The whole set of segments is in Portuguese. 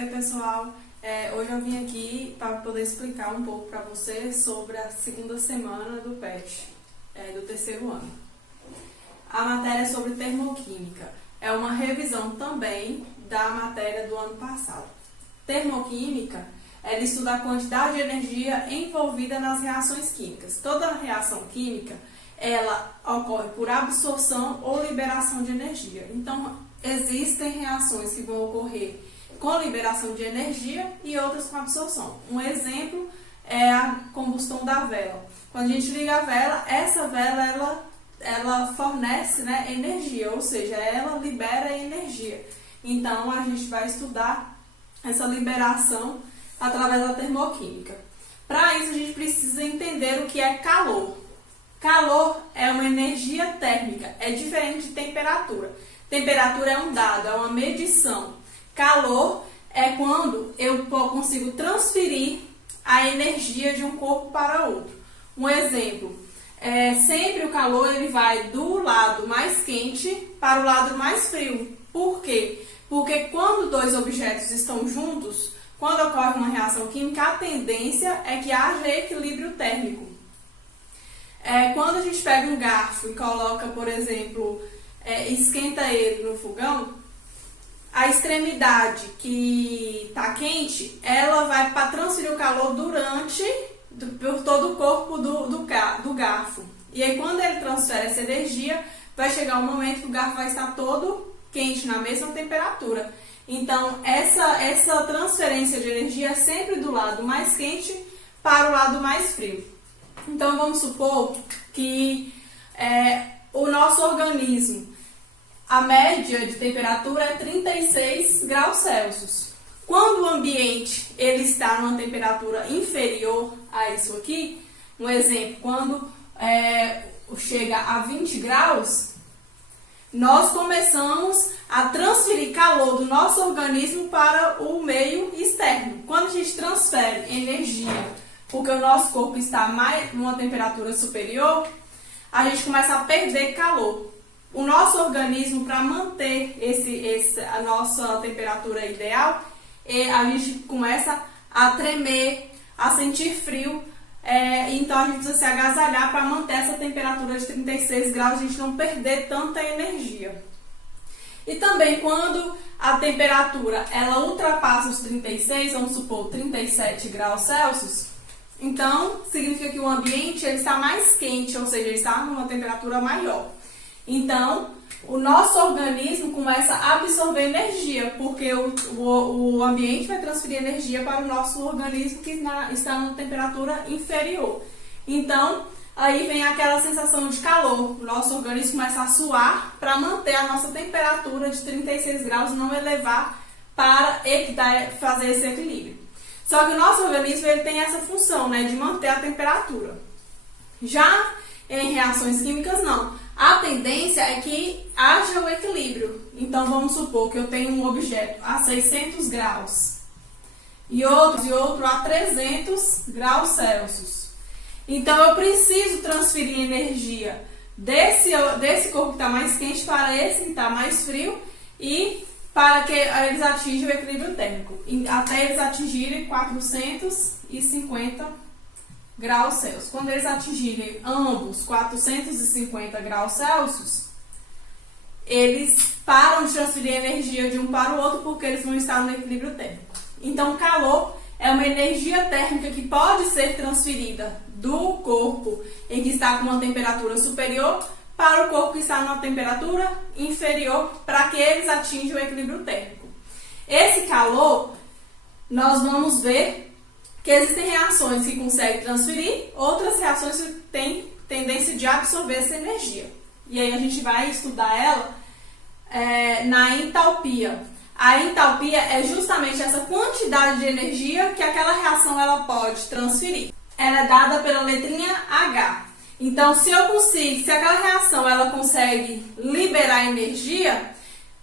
Oi pessoal, hoje eu vim aqui para poder explicar um pouco para vocês sobre a segunda semana do PET, do terceiro ano. A matéria é sobre termoquímica, é uma revisão também da matéria do ano passado. Termoquímica, ela estuda a quantidade de energia envolvida nas reações químicas. Toda reação química, ela ocorre por absorção ou liberação de energia. Então, existem reações que vão ocorrer com liberação de energia e outras com absorção. Um exemplo é a combustão da vela. Quando a gente liga a vela, essa vela ela fornece, energia, ou seja, ela libera energia. Então, a gente vai estudar essa liberação através da termoquímica. Para isso, a gente precisa entender o que é calor. Calor é uma energia térmica, é diferente de temperatura. Temperatura é um dado, é uma medição. Calor é quando eu consigo transferir a energia de um corpo para outro. Um exemplo, sempre o calor ele vai do lado mais quente para o lado mais frio. Por quê? Porque quando dois objetos estão juntos, quando ocorre uma reação química, a tendência é que haja equilíbrio térmico. Quando a gente pega um garfo e coloca, por exemplo, esquenta ele no fogão, a extremidade que está quente, ela vai para transferir o calor por todo o corpo do garfo. E aí, quando ele transfere essa energia, vai chegar um momento que o garfo vai estar todo quente, na mesma temperatura. Então, essa transferência de energia é sempre do lado mais quente para o lado mais frio. Então, vamos supor que o nosso organismo, a média de temperatura é 36 graus Celsius. Quando o ambiente ele está numa temperatura inferior a isso aqui, um exemplo, quando chega a 20 graus, nós começamos a transferir calor do nosso organismo para o meio externo. Quando a gente transfere energia, porque o nosso corpo está numa temperatura superior, a gente começa a perder calor. O nosso organismo, para manter a nossa temperatura ideal, a gente começa a tremer, a sentir frio, então a gente precisa se agasalhar para manter essa temperatura de 36 graus, a gente não perder tanta energia. E também quando a temperatura ela ultrapassa os 36, vamos supor 37 graus Celsius, então significa que o ambiente ele está mais quente, ou seja, ele está numa temperatura maior. Então, o nosso organismo começa a absorver energia, porque o ambiente vai transferir energia para o nosso organismo que está numa temperatura inferior. Então, aí vem aquela sensação de calor. O nosso organismo começa a suar para manter a nossa temperatura de 36 graus e não elevar para fazer esse equilíbrio. Só que o nosso organismo ele tem essa função, de manter a temperatura. Já em reações químicas, não. A tendência é que haja o equilíbrio. Então, vamos supor que eu tenho um objeto a 600 graus e outro a 300 graus Celsius. Então, eu preciso transferir energia desse corpo que está mais quente para esse que está mais frio e para que eles atinjam o equilíbrio térmico, até eles atingirem 450 graus Celsius. Quando eles atingirem ambos 450 graus Celsius, eles param de transferir energia de um para o outro porque eles vão estar no equilíbrio térmico. Então, calor é uma energia térmica que pode ser transferida do corpo em que está com uma temperatura superior para o corpo que está numa temperatura inferior para que eles atinjam o equilíbrio térmico. Esse calor, nós vamos ver que existem reações que conseguem transferir, outras reações que têm tendência de absorver essa energia. E aí a gente vai estudar ela na entalpia. A entalpia é justamente essa quantidade de energia que aquela reação ela pode transferir. Ela é dada pela letrinha H. Então, se aquela reação ela consegue liberar energia,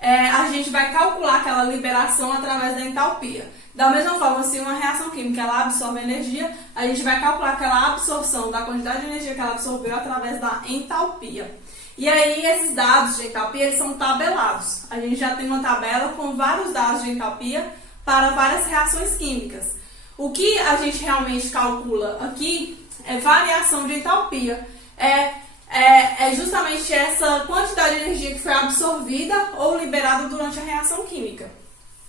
a gente vai calcular aquela liberação através da entalpia. Da mesma forma, se uma reação química ela absorve energia, a gente vai calcular aquela absorção da quantidade de energia que ela absorveu através da entalpia. E aí, esses dados de entalpia eles são tabelados. A gente já tem uma tabela com vários dados de entalpia para várias reações químicas. O que a gente realmente calcula aqui é variação de entalpia. É justamente essa quantidade de energia que foi absorvida ou liberada durante a reação química.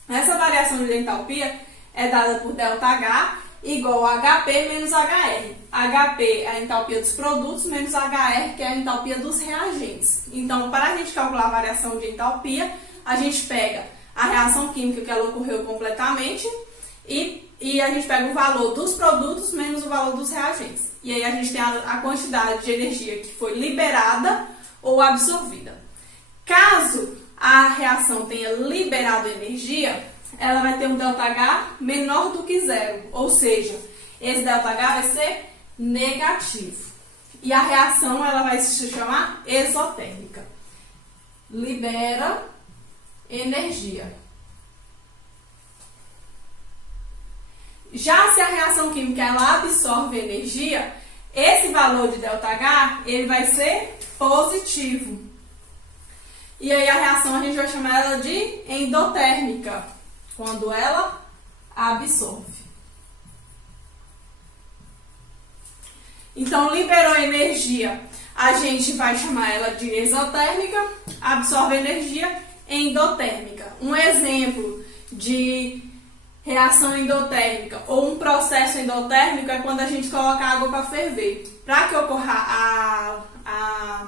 Essa variação de entalpia é dada por ΔH igual a HP menos HR. HP é a entalpia dos produtos menos HR, que é a entalpia dos reagentes. Então, para a gente calcular a variação de entalpia, a gente pega a reação química que ela ocorreu completamente e a gente pega o valor dos produtos menos o valor dos reagentes. E aí a gente tem a quantidade de energia que foi liberada ou absorvida. Caso a reação tenha liberado energia, ela vai ter um ΔH menor do que zero, ou seja, esse ΔH vai ser negativo. E a reação ela vai se chamar exotérmica. Libera energia. Já se a reação química ela absorve energia, esse valor de ΔH ele vai ser positivo. E aí a reação a gente vai chamar ela de endotérmica, quando ela absorve. Então, liberou energia, a gente vai chamar ela de exotérmica, absorve energia, endotérmica. Um exemplo de reação endotérmica ou um processo endotérmico é quando a gente coloca água para ferver. Para que ocorra a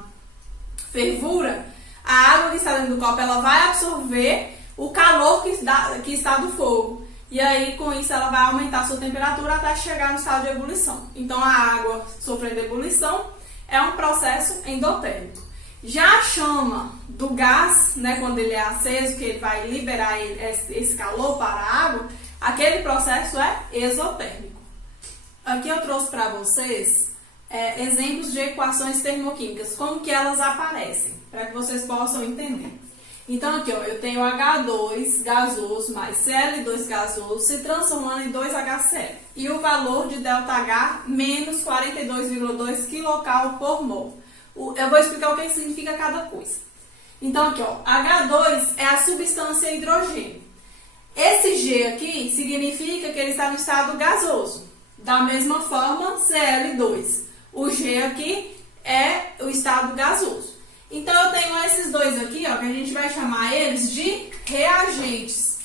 fervura, a água que está dentro do copo ela vai absorver o calor que está do fogo. E aí, com isso, ela vai aumentar a sua temperatura até chegar no estado de ebulição. Então, a água sofrendo ebulição é um processo endotérmico. Já a chama do gás, né, quando ele é aceso, que ele vai liberar esse calor para a água, aquele processo é exotérmico. Aqui eu trouxe para vocês exemplos de equações termoquímicas, como que elas aparecem, para que vocês possam entender. Então, aqui, ó, eu tenho H2 gasoso mais Cl2 gasoso se transformando em 2HCl. E o valor de ΔH menos 42,2 kcal por mol. Eu vou explicar o que significa cada coisa. Então, aqui, ó, H2 é a substância hidrogênio. Esse G aqui significa que ele está no estado gasoso. Da mesma forma, Cl2. O G aqui é o estado gasoso. Então, eu tenho esses dois aqui, ó, que a gente vai chamar eles de reagentes.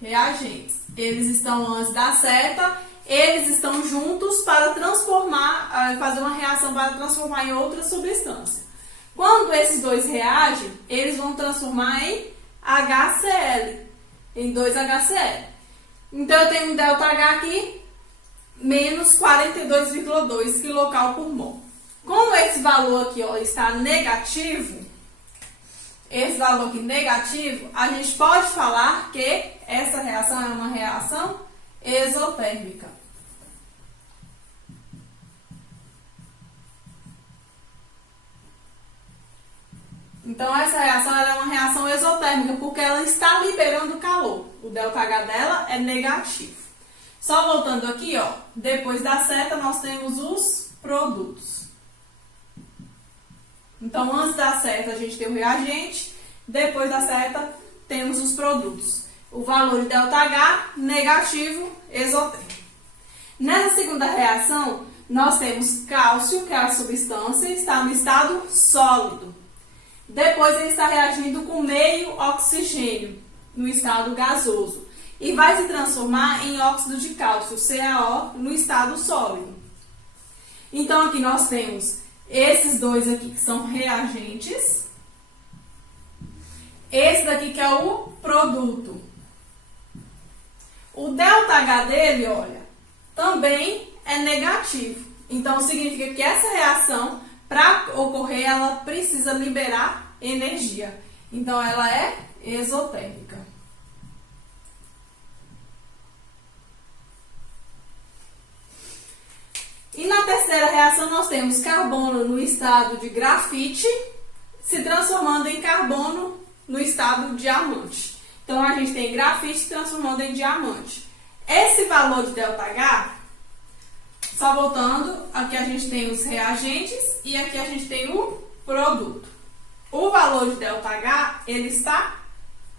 Reagentes. Eles estão antes da seta, eles estão juntos para transformar, fazer uma reação para transformar em outra substância. Quando esses dois reagem, eles vão transformar em HCl, em 2HCl. Então, eu tenho um ΔH aqui, menos 42,2 kcal por mol. Como esse valor aqui, ó, está negativo, esse valor aqui negativo, a gente pode falar que essa reação é uma reação exotérmica. Então, essa reação ela é uma reação exotérmica, porque ela está liberando calor. O ΔH dela é negativo. Só voltando aqui, ó, depois da seta nós temos os produtos. Então, antes da seta a gente tem o reagente, depois da seta temos os produtos. O valor de ΔH negativo, exotérmico. Nessa segunda reação, nós temos cálcio, que é a substância, está no estado sólido. Depois ele está reagindo com meio oxigênio, no estado gasoso. E vai se transformar em óxido de cálcio, CaO, no estado sólido. Então, aqui nós temos esses dois aqui que são reagentes. Esse daqui que é o produto. O ΔH dele, olha, também é negativo. Então, significa que essa reação, para ocorrer, ela precisa liberar energia. Então, ela é exotérmica. E na terceira reação, nós temos carbono no estado de grafite se transformando em carbono no estado diamante. Então, a gente tem grafite se transformando em diamante. Esse valor de ΔH, só voltando, aqui a gente tem os reagentes e aqui a gente tem o produto. O valor de ΔH, ele está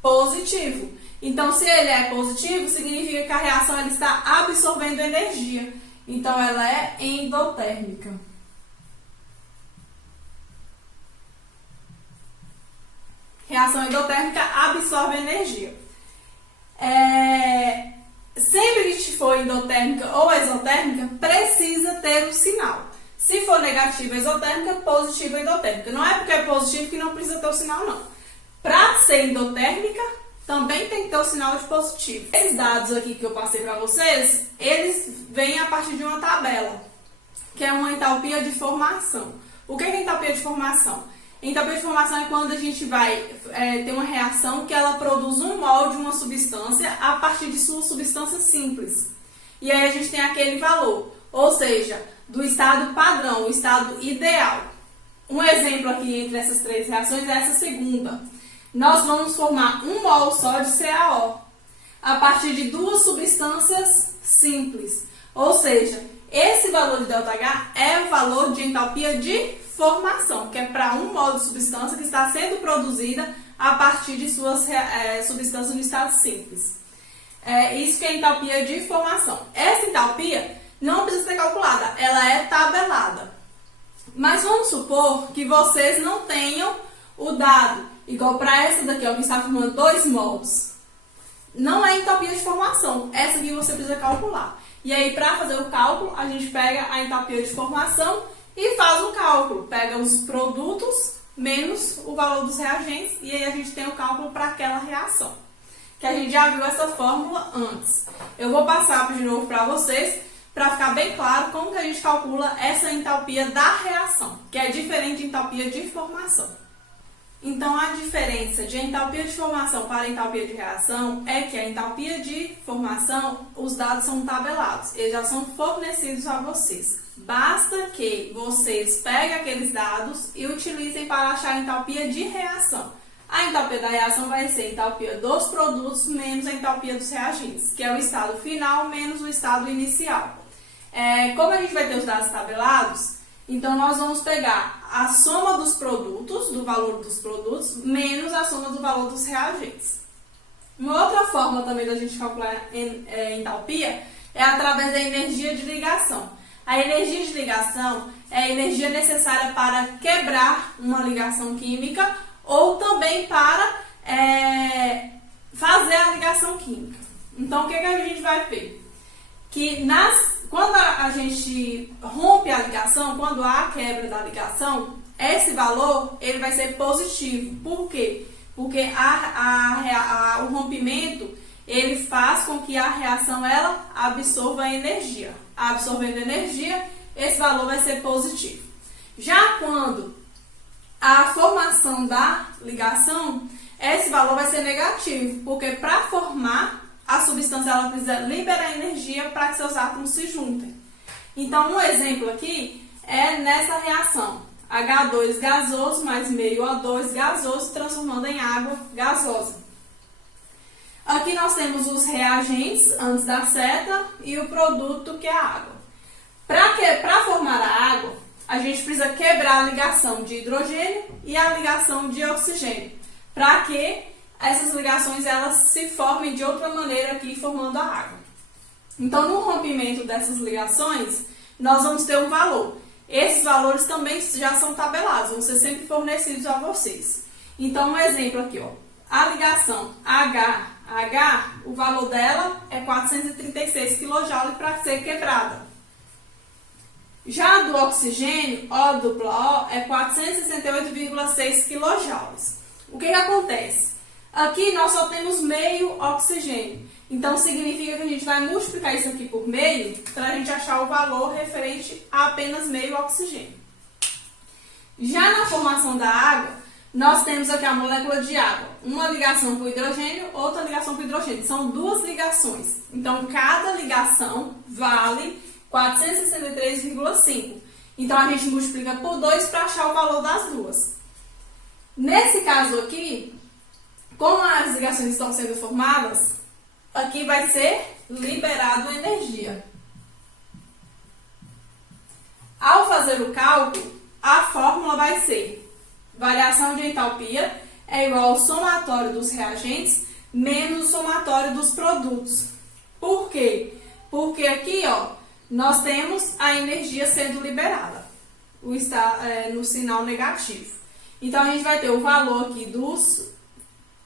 positivo. Então, se ele é positivo, significa que a reação ela está absorvendo energia. Então, ela é endotérmica. Reação endotérmica absorve energia. Sempre que for endotérmica ou exotérmica, precisa ter um sinal. Se for negativa exotérmica, positiva endotérmica. Não é porque é positivo que não precisa ter o sinal, não. Para ser endotérmica, também tem que ter o sinal de positivo. Esses dados aqui que eu passei para vocês, eles vêm a partir de uma tabela, que é uma entalpia de formação. O que é entalpia de formação? Entalpia de formação é quando a gente vai ter uma reação que ela produz um mol de uma substância a partir de sua substância simples. E aí a gente tem aquele valor, ou seja, do estado padrão, o estado ideal. Um exemplo aqui entre essas três reações é essa segunda. Nós vamos formar um mol só de CaO a partir de duas substâncias simples. Ou seja, esse valor de ΔH é o valor de entalpia de formação, que é para um mol de substância que está sendo produzida a partir de suas substâncias no estado simples. Isso que é entalpia de formação. Essa entalpia não precisa ser calculada, ela é tabelada. Mas vamos supor que vocês não tenham o dado, igual para essa daqui, ó, que está formando 2 mols. Não é entalpia de formação, essa aqui você precisa calcular. E aí, para fazer o cálculo, a gente pega a entalpia de formação e faz o cálculo. Pega os produtos menos o valor dos reagentes e aí a gente tem o cálculo para aquela reação. Que a gente já viu essa fórmula antes. Eu vou passar de novo para vocês, para ficar bem claro como que a gente calcula essa entalpia da reação, que é diferente de entalpia de formação. Então, a diferença de entalpia de formação para entalpia de reação é que a entalpia de formação, os dados são tabelados, eles já são fornecidos a vocês. Basta que vocês peguem aqueles dados e utilizem para achar a entalpia de reação. A entalpia da reação vai ser a entalpia dos produtos menos a entalpia dos reagentes, que é o estado final menos o estado inicial. Como a gente vai ter os dados tabelados, então nós vamos pegar a soma dos produtos, do valor dos produtos, menos a soma do valor dos reagentes. Uma outra forma também da gente calcular entalpia é através da energia de ligação. A energia de ligação é a energia necessária para quebrar uma ligação química ou também para fazer a ligação química. Então, o que a gente vai ver? Que quando a gente rompe a ligação, quando há a quebra da ligação, esse valor ele vai ser positivo. Por quê? Porque o rompimento ele faz com que a reação ela absorva energia. Absorvendo energia, esse valor vai ser positivo. Já quando a formação da ligação, esse valor vai ser negativo, porque para formar a substância ela precisa liberar energia para que seus átomos se juntem. Então, um exemplo aqui é nessa reação. H2 gasoso mais meio O2 gasoso transformando em água gasosa. Aqui nós temos os reagentes antes da seta e o produto que é a água. Para formar a água, a gente precisa quebrar a ligação de hidrogênio e a ligação de oxigênio, para que essas ligações elas se formem de outra maneira aqui formando a água. Então, no rompimento dessas ligações, nós vamos ter um valor. Esses valores também já são tabelados, vão ser sempre fornecidos a vocês. Então, um exemplo aqui, ó. A ligação H, o valor dela é 436 kJ para ser quebrada. Já do oxigênio, O é 468,6 kJ. O que acontece? Aqui nós só temos meio oxigênio. Então, significa que a gente vai multiplicar isso aqui por meio para a gente achar o valor referente a apenas meio oxigênio. Já na formação da água, nós temos aqui a molécula de água. Uma ligação com hidrogênio, outra ligação com hidrogênio. São duas ligações. Então, cada ligação vale 463,5. Então, a gente multiplica por 2 para achar o valor das duas. Nesse caso aqui, como as ligações estão sendo formadas, aqui vai ser liberado energia. Ao fazer o cálculo, a fórmula vai ser variação de entalpia é igual ao somatório dos reagentes menos o somatório dos produtos. Por quê? Porque aqui, ó, nós temos a energia sendo liberada no sinal negativo. Então, a gente vai ter o valor aqui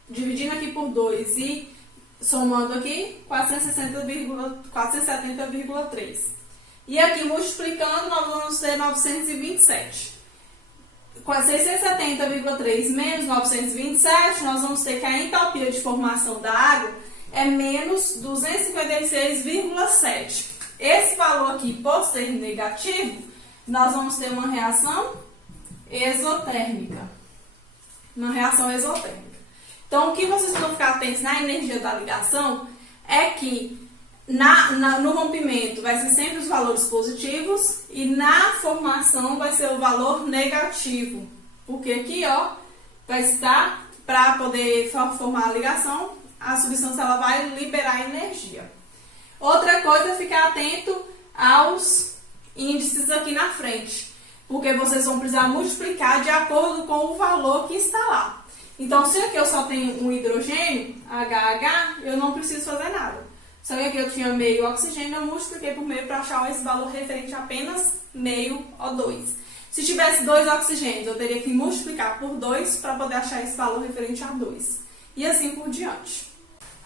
dividindo aqui por 2 e somando aqui 470,3. E aqui multiplicando, nós vamos ter 927. 670,3 menos 927, nós vamos ter que a entalpia de formação da água é menos 256,7. Esse valor aqui, por ser negativo, nós vamos ter uma reação exotérmica. Uma reação exotérmica. Então, o que vocês vão ficar atentos na energia da ligação é que no rompimento vai ser sempre os valores positivos e na formação vai ser o valor negativo. Porque aqui, ó, vai estar, para poder formar a ligação, a substância ela vai liberar energia. Outra coisa é ficar atento aos índices aqui na frente, porque vocês vão precisar multiplicar de acordo com o valor que está lá. Então, se aqui eu só tenho um hidrogênio, HH, eu não preciso fazer nada. Só que aqui eu tinha meio oxigênio, eu multipliquei por meio para achar esse valor referente a apenas meio O2. Se tivesse 2 oxigênios, eu teria que multiplicar por 2 para poder achar esse valor referente a 2. E assim por diante.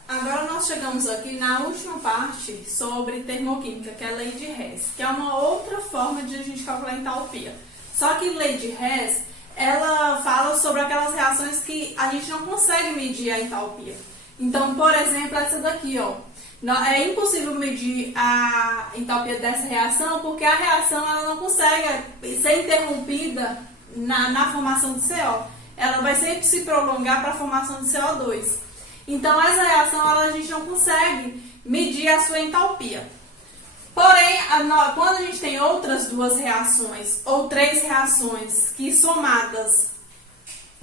Agora nós chegamos aqui na última parte sobre termoquímica, que é a lei de Hess, que é uma outra forma de a gente calcular a entalpia. Só que lei de Hess, ela fala sobre aquelas reações que a gente não consegue medir a entalpia. Então, por exemplo, essa daqui, ó. É impossível medir a entalpia dessa reação porque a reação ela não consegue ser interrompida na formação de CO. Ela vai sempre se prolongar para a formação de CO2. Então, essa reação a gente não consegue medir a sua entalpia. Porém, quando a gente tem outras 2 reações ou 3 reações que somadas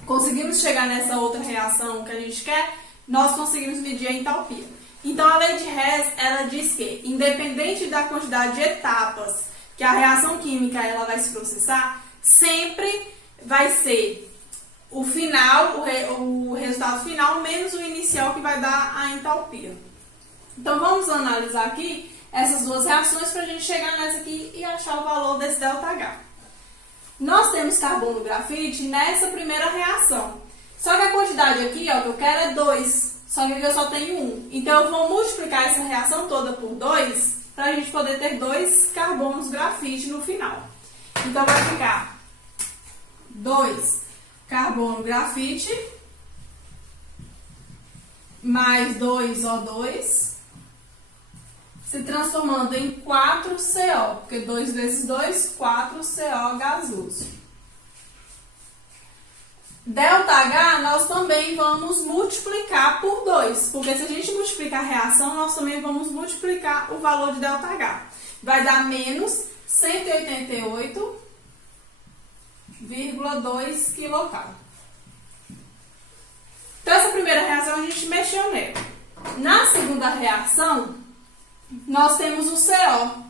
conseguimos chegar nessa outra reação que a gente quer, nós conseguimos medir a entalpia. Então, a lei de Hess, ela diz que, independente da quantidade de etapas que a reação química ela vai se processar, sempre vai ser o final, o resultado final, menos o inicial que vai dar a entalpia. Então, vamos analisar aqui essas 2 reações para a gente chegar nessa aqui e achar o valor desse ΔH. Nós temos carbono grafite nessa primeira reação. Só que a quantidade aqui, ó, que eu quero é 2. Só que aqui eu só tenho 1. Então, eu vou multiplicar essa reação toda por 2 para a gente poder ter 2 carbonos grafite no final. Então, vai ficar 2 carbono grafite mais 2O2 se transformando em 4CO, porque 2 vezes 2, 4CO gasoso. ΔH nós também vamos multiplicar por 2, porque se a gente multiplicar a reação, nós também vamos multiplicar o valor de ΔH. Vai dar menos 188,2 kcal. Então, essa primeira reação a gente mexeu nela. Na segunda reação, nós temos o CO.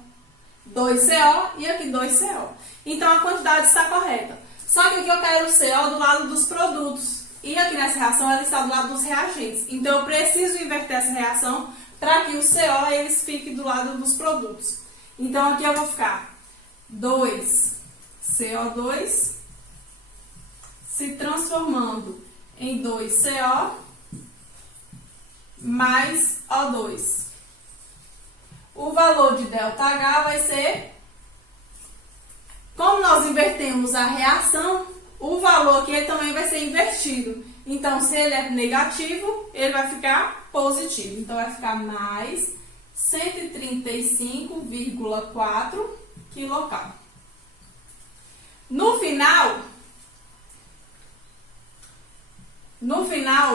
2CO e aqui 2CO. Então, a quantidade está correta. Só que aqui eu quero o CO do lado dos produtos. E aqui nessa reação ela está do lado dos reagentes. Então, eu preciso inverter essa reação para que o CO eles fique do lado dos produtos. Então, aqui eu vou ficar 2CO2 se transformando em 2CO mais O2. O valor de ΔH vai ser, como nós invertemos a reação, o valor aqui também vai ser invertido. Então, se ele é negativo, ele vai ficar positivo. Então, vai ficar mais 135,4 kcal. No final,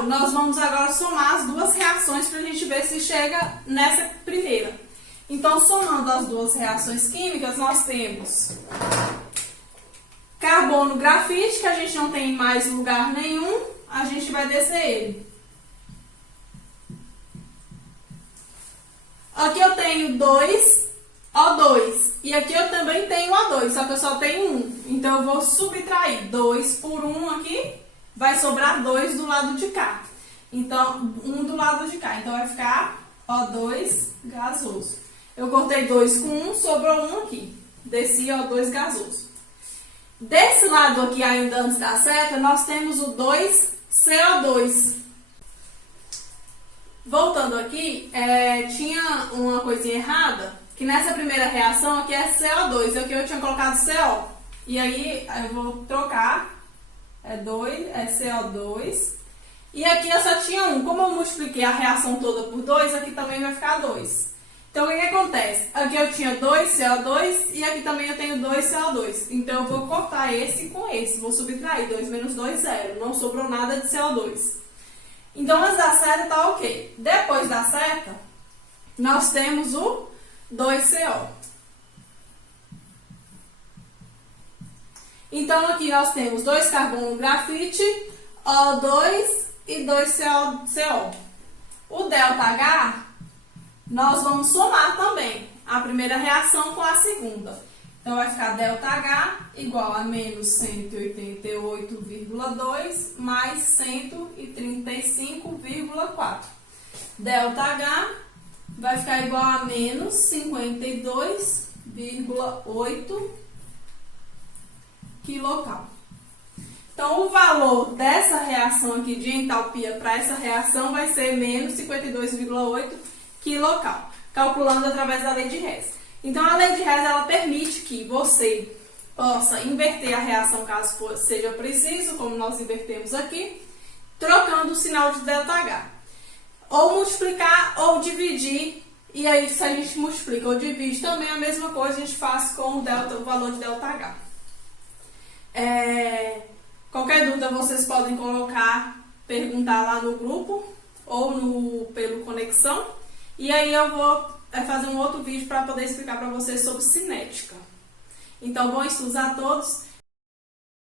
nós vamos agora somar as 2 reações para a gente ver se chega nessa primeira. Então, somando as 2 reações químicas, nós temos carbono grafite, que a gente não tem em mais lugar nenhum, a gente vai descer ele. Aqui eu tenho 2O2 e aqui eu também tenho O2, só que eu só tenho 1. Então, eu vou subtrair 2 por 1 aqui vai sobrar 2 do lado de cá. Então, 1 do lado de cá. Então, vai ficar O2 gasoso. Eu cortei 2 com 1, sobrou 1 aqui. Desci O2 gasoso. Desse lado aqui, ainda antes da seta, nós temos o 2CO2. Voltando aqui, tinha uma coisinha errada, que nessa primeira reação aqui é CO2, e aqui eu tinha colocado CO. E aí, eu vou trocar, é CO2, e aqui eu só tinha 1. Como eu multipliquei a reação toda por 2, aqui também vai ficar 2. Então, o que acontece? Aqui eu tinha 2CO2 e aqui também eu tenho 2CO2. Então, eu vou cortar esse com esse. Vou subtrair 2 menos 2, 0. Não sobrou nada de CO2. Então, antes da seta tá ok. Depois da seta, nós temos o 2CO. Então, aqui nós temos 2 carbono grafite, O2 e 2CO. O ΔH, nós vamos somar também a primeira reação com a segunda. Então, vai ficar ΔH igual a menos 188,2 mais 135,4. ΔH vai ficar igual a menos 52,8 quilocal. Então, o valor dessa reação aqui de entalpia para essa reação vai ser menos 52,8 quilocal, calculando através da lei de Hess. Então, a lei de Hess, ela permite que você possa inverter a reação caso seja preciso, como nós invertemos aqui, trocando o sinal de ΔH. Ou multiplicar ou dividir, e aí se a gente multiplica ou divide também a mesma coisa a gente faz com o valor de ΔH. Qualquer dúvida vocês podem perguntar lá no grupo ou pelo Conexão. E aí eu vou fazer um outro vídeo para poder explicar para vocês sobre cinética. Então, bons estudos a todos